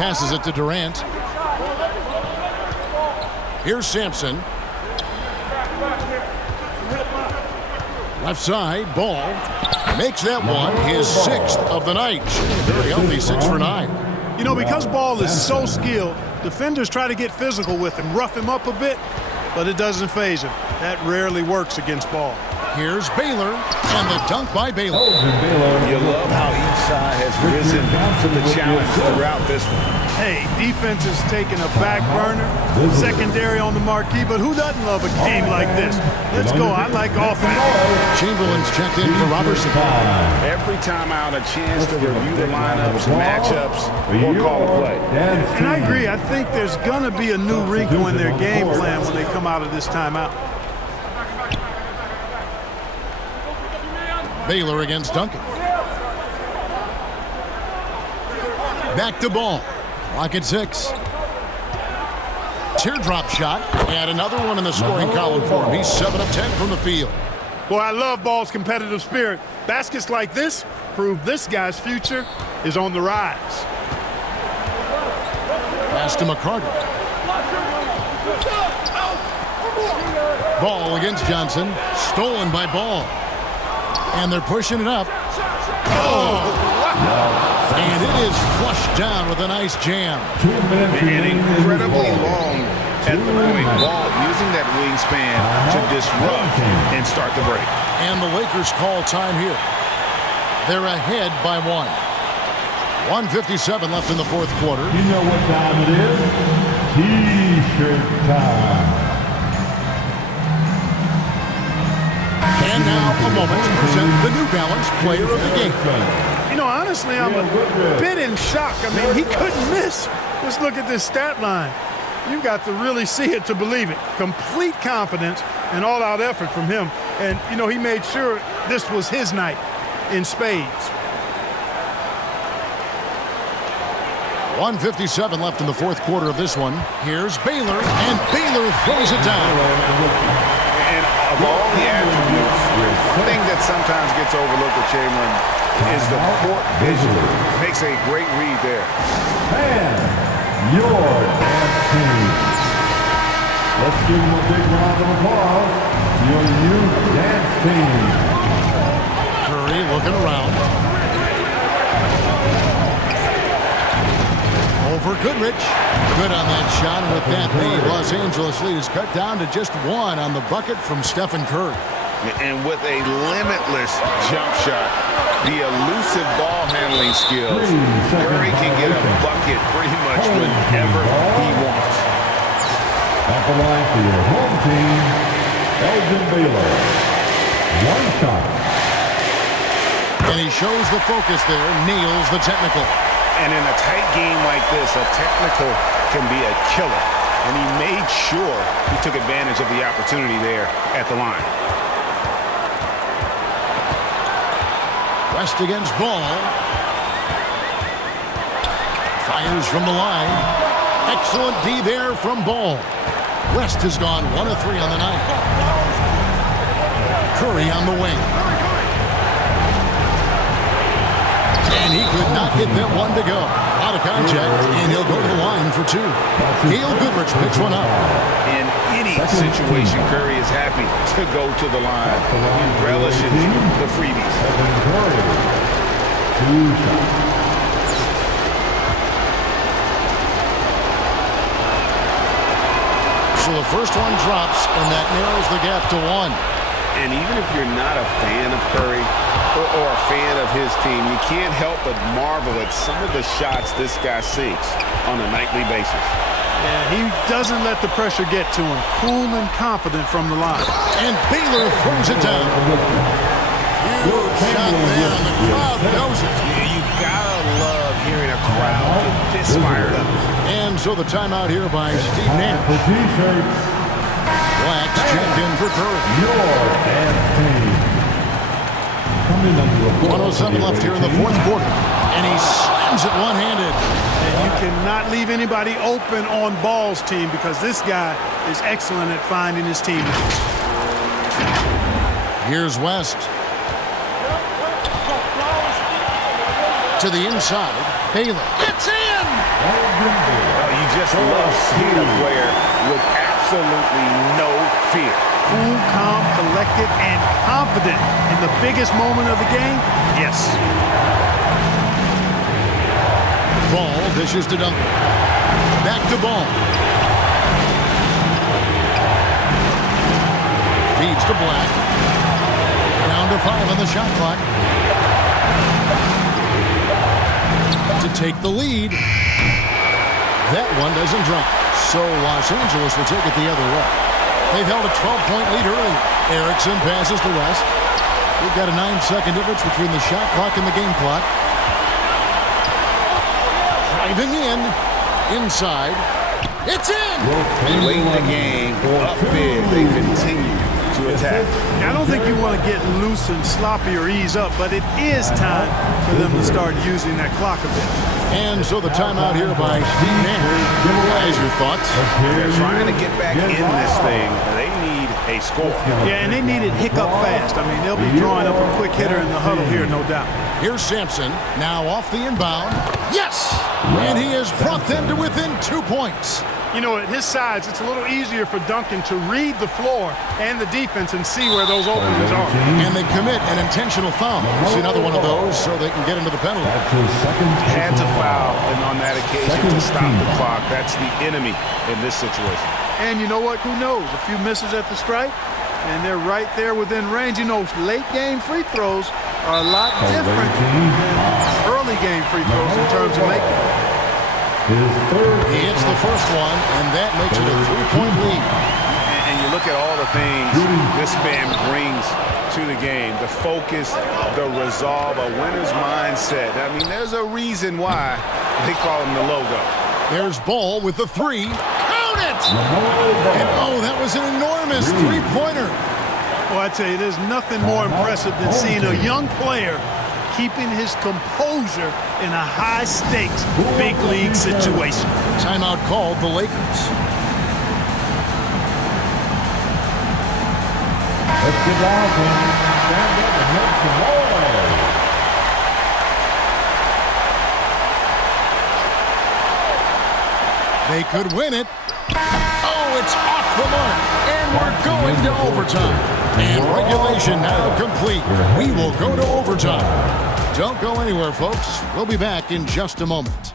passes it to Durant. Here's Sampson. Left side, Ball. Makes that one his 6th of the night. Very healthy, 6 for 9. You know, because Ball is so skilled, defenders try to get physical with him, rough him up a bit, but it doesn't faze him. That rarely works against Ball. Here's Baylor, and the dunk by Baylor. You love how each side has risen to the challenge throughout this one. Hey, defense is taking a back burner, secondary on the marquee, but who doesn't love a game like this? Let's go. I like offense. Chamberlain's checked in for Robertson. Every time out, a chance to review the lineups, matchups, or call a play. And I agree. I think there's going to be a new wrinkle in their game plan when they come out of this timeout. Baylor against Duncan. Back to Ball. Clock at 6. Teardrop shot, and another one in the scoring column for him. He's 7 of 10 from the field. Boy, I love Ball's competitive spirit. Baskets like this prove this guy's future is on the rise. Pass to McCarter. Ball against Johnson. Stolen by Ball. And they're pushing it up. And it is flushed down with a nice jam. And incredibly long at the point. Ball using that wingspan to disrupt and start the break. And the Lakers call time here. They're ahead by 1. 1:57 left in the 4th quarter. You know what time it is? T-shirt time. And now a moment to present the New Balance Player of the Game. You know, honestly, I'm a bit in shock. I mean, he couldn't miss. Just look at this stat line. You've got to really see it to believe it. Complete confidence and all-out effort from him. And, you know, he made sure this was his night in spades. 1:57 left in the 4th quarter of this one. Here's Baylor, and Baylor throws it down. And of all the attributes, one thing that sometimes gets overlooked with Chamberlain is the court vision. Makes a great read there. And your dance team. Let's give them a big round of applause. Your new dance team. Curry looking around. Over Goodrich. Good on that shot. And with that, the Los Angeles lead is cut down to just 1 on the bucket from Stephen Curry. And with a limitless jump shot, the elusive ball handling skills, Curry can get a bucket pretty much whenever he wants. At the line for your home team, Elgin Baylor. 1 shot. And he shows the focus there, nails the technical. And in a tight game like this, a technical can be a killer. And he made sure he took advantage of the opportunity there at the line. West against Ball. Fires from the line. Excellent D there from Ball. West has gone 1 of 3 on the night. Curry on the wing. And he could not get that one to go. Out of contact, and he'll go to the line for 2. Gail Goodrich picks one up. In any situation, Curry is happy to go to the line. He relishes the freebies. 2 shots. So the first one drops, and that narrows the gap to 1. And even if you're not a fan of Curry or a fan of his team, you can't help but marvel at some of the shots this guy sinks on a nightly basis. Yeah, he doesn't let the pressure get to him. Cool and confident from the line. And Baylor throws it down. Huge shot there, and the crowd knows it. Yeah, you gotta love hearing a crowd get this fired up. And so the timeout here by Steve Nash. The T-shirts. Blacks checked in for Curry. Your dance team. Coming under the 107 left here in the 4th quarter. And he slams it one-handed. And you cannot leave anybody open on Ball's team because this guy is excellent at finding his teammates. Here's West. To the inside. Baylor. It's in! Well, you just love seeing a player with absolutely no fear. Cool, calm, collected, and confident in the biggest moment of the game? Yes. Ball dishes to Duncan. Back to Ball. Feeds to Black. Down to 5 on the shot clock. To take the lead. That one doesn't drop. So Los Angeles will take it the other way. They've held a 12-point lead early. Erickson passes to West. We've got a 9-second difference between the shot clock and the game clock. Driving in. Inside. It's in! Late in the game, up big, they continue to attack. I don't think you want to get loose and sloppy or ease up, but it is time for them to start using that clock a bit. And so the timeout here by Steve Nash. Guys, your thoughts? They're trying to get back in this thing. They need a score. Yeah, and they need it hiccup fast. I mean, they'll be drawing up a quick hitter in the huddle here, no doubt. Here's Sampson, now off the inbound. Yes! And he has brought them to within 2 points. You know, at his size, it's a little easier for Duncan to read the floor and the defense and see where those openings are. And they commit an intentional foul. See another one of those so they can get into the penalty. Had to foul, and on that occasion to stop the clock. That's the enemy in this situation. And you know what? Who knows? A few misses at the stripe, and they're right there within range. You know, late game free throws are a lot different than early game free throws in terms of making them. He hits the first one, and that makes it a 3-point lead. And you look at all the things this man brings to the game. The focus, the resolve, a winner's mindset. I mean, there's a reason why they call him the logo. There's Ball with the 3. Count it! And oh, that was an enormous three-pointer. Well, I tell you, there's nothing more impressive than seeing a young player keeping his composure in a high-stakes, big-league situation. Timeout called the Lakers. Let's get down and stand up and make some noise. They could win it. Oh, it's off the mark. And we're going to overtime. And regulation now complete. We will go to overtime. Don't go anywhere, folks. We'll be back in just a moment.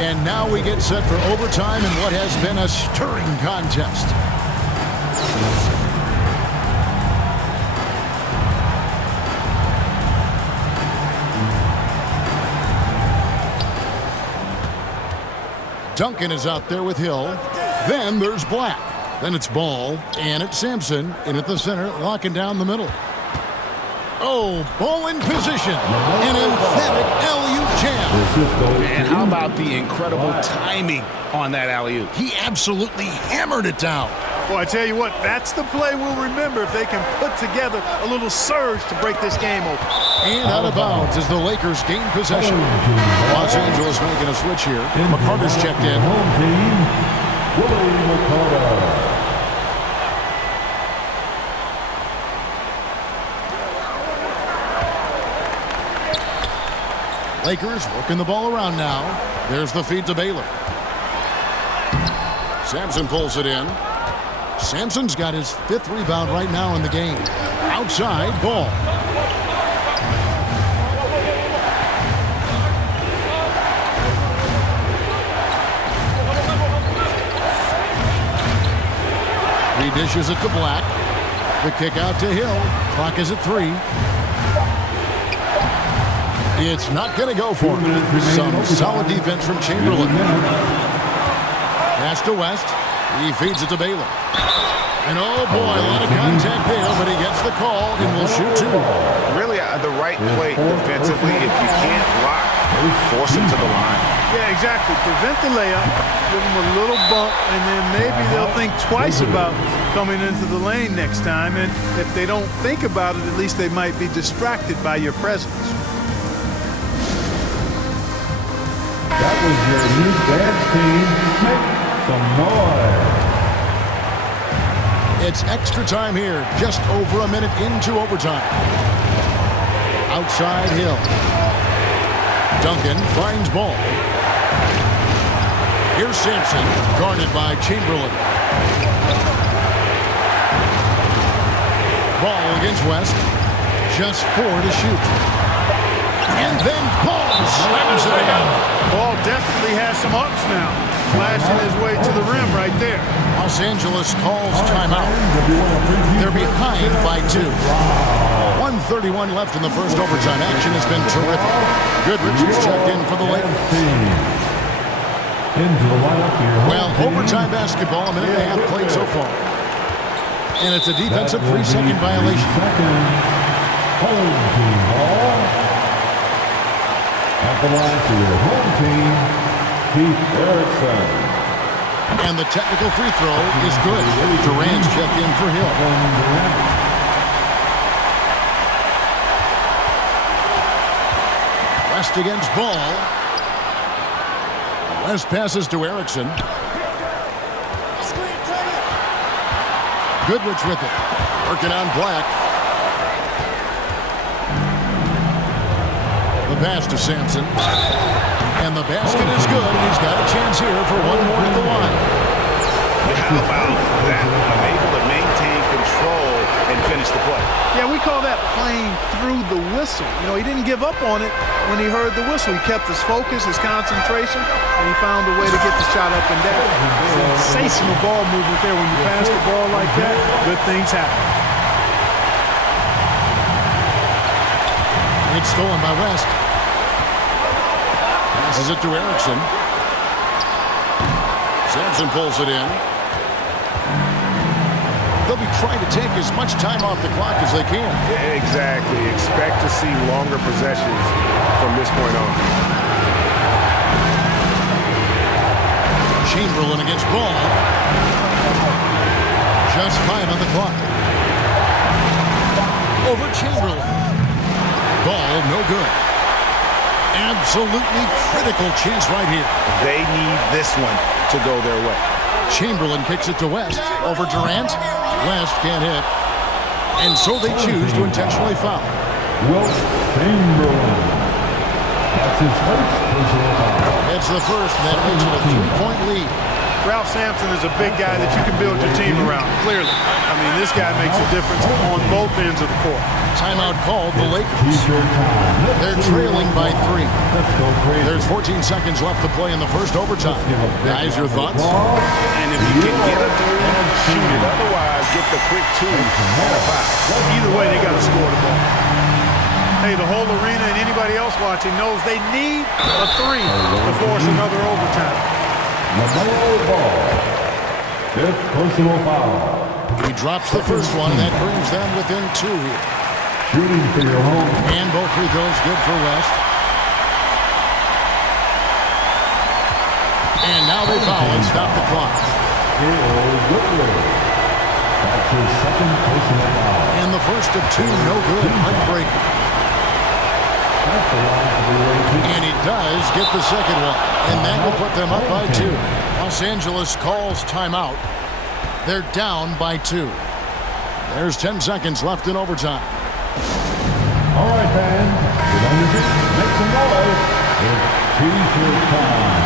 And now we get set for overtime in what has been a stirring contest. Duncan is out there with Hill. Then there's Black. Then it's Ball. And it's Sampson in at the center, locking down the middle. Oh, Ball in position. An emphatic alley-oop jam. And how about the incredible timing on that alley-oop? He absolutely hammered it down. Well, I tell you what, that's the play we'll remember if they can put together a little surge to break this game open. And out of bounds as the Lakers gain possession. Los Angeles making a switch here. McCarter's checked in. Home team, Willie McCarter. Lakers working the ball around now. There's the feed to Baylor. Sampson pulls it in. Sampson's got his 5th rebound right now in the game. Outside, Ball. He dishes it to Black. The kick out to Hill. Clock is at 3. It's not going to go for him. Some solid defense from Chamberlain. Pass to West. He feeds it to Baylor. And oh boy, a lot of contact there, but he gets the call and will shoot 2. Really the right play defensively. If you can't block, force him to the line. Yeah, exactly. Prevent the layup, give them a little bump, and then maybe they'll think twice about coming into the lane next time. And if they don't think about it, at least they might be distracted by your presence. That's was your new dance team. Make some noise. It's extra time here, just over a minute into overtime. Outside Hill. Duncan finds ball. Here's Sampson, guarded by Chamberlain. Ball against West. Just 4 to shoot. And then Ball slams it in. Ball definitely has some ups now. Flashing his way to the rim right there. Los Angeles calls timeout. They're behind by 2. 1:31 left in the first overtime. Action has been terrific. Goodrich is checked in for the Lakers. Into the lineup here. Well, overtime basketball, a minute and a half played so far. And it's a defensive 3-second violation. Home team ball. At the line for your home team, Keith Erickson. And the technical free throw is good. Durant's checked in for Hill. West against Ball. West passes to Erickson. Goodrich with it. Working on Black. The pass to Sampson. And the basket is good, and he's got a chance here for one more at the line. How about that? Able to maintain control and finish the play. Yeah, we call that playing through the whistle. You know, he didn't give up on it when he heard the whistle. He kept his focus, his concentration, and he found a way to get the shot up and down. Sensational ball movement there. When you pass the ball like that, good things happen. It's stolen by West. Passes it to Erickson. Sampson pulls it in. They'll be trying to take as much time off the clock as they can. Exactly. Expect to see longer possessions from this point on. Chamberlain against Ball. Just 5 on the clock. Over Chamberlain. Ball no good. Absolutely critical chance right here. They need this one to go their way. Chamberlain kicks it to West. Over Durant. West can't hit. And so they choose to intentionally foul. Wilt Chamberlain. That's his first personal foul. It's the first, and that makes it a 3-point lead. Ralph Sampson is a big guy that you can build your team around, clearly. I mean, this guy makes a difference on both ends of the court. Timeout called the Lakers. They're trailing by 3. Let's go crazy. There's 14 seconds left to play in the first overtime. Guys, your thoughts? And if you can get a 3, shoot it. Otherwise, get the quick 2 and a foul. Either way, they got to score the ball. Hey, the whole arena and anybody else watching knows they need a 3 to force another overtime. LaMelo Ball. 5th personal foul. He drops the first one, and that brings them within 2 here. Shooting for your home. And both free throws good for West. And now they foul and stop the clock. That's his 2nd personal foul. And the first of 2, no good. Heartbreaker. And he does get the second one. And that will put them up by 2. Los Angeles calls timeout. They're down by 2. There's 10 seconds left in overtime. All right, fans. Get on your feet. Make some noise. It's T-shirt time.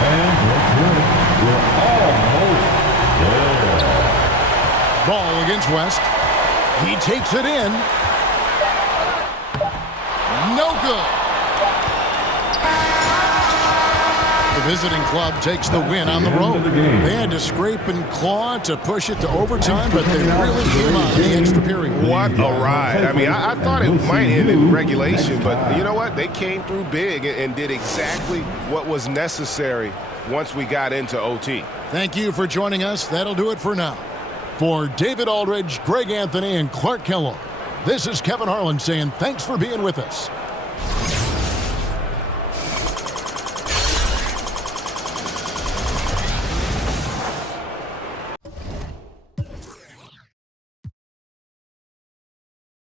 Fans, let's hear it. We're almost there. Ball against West. He takes it in. No good. The visiting club takes the win on the road. They had to scrape and claw to push it to overtime, but they really came out in the extra period. What a ride. I mean, I thought it might end in regulation, but you know what? They came through big and did exactly what was necessary once we got into OT. Thank you for joining us. That'll do it for now. For David Aldridge, Greg Anthony, and Clark Kellogg, this is Kevin Harlan saying thanks for being with us.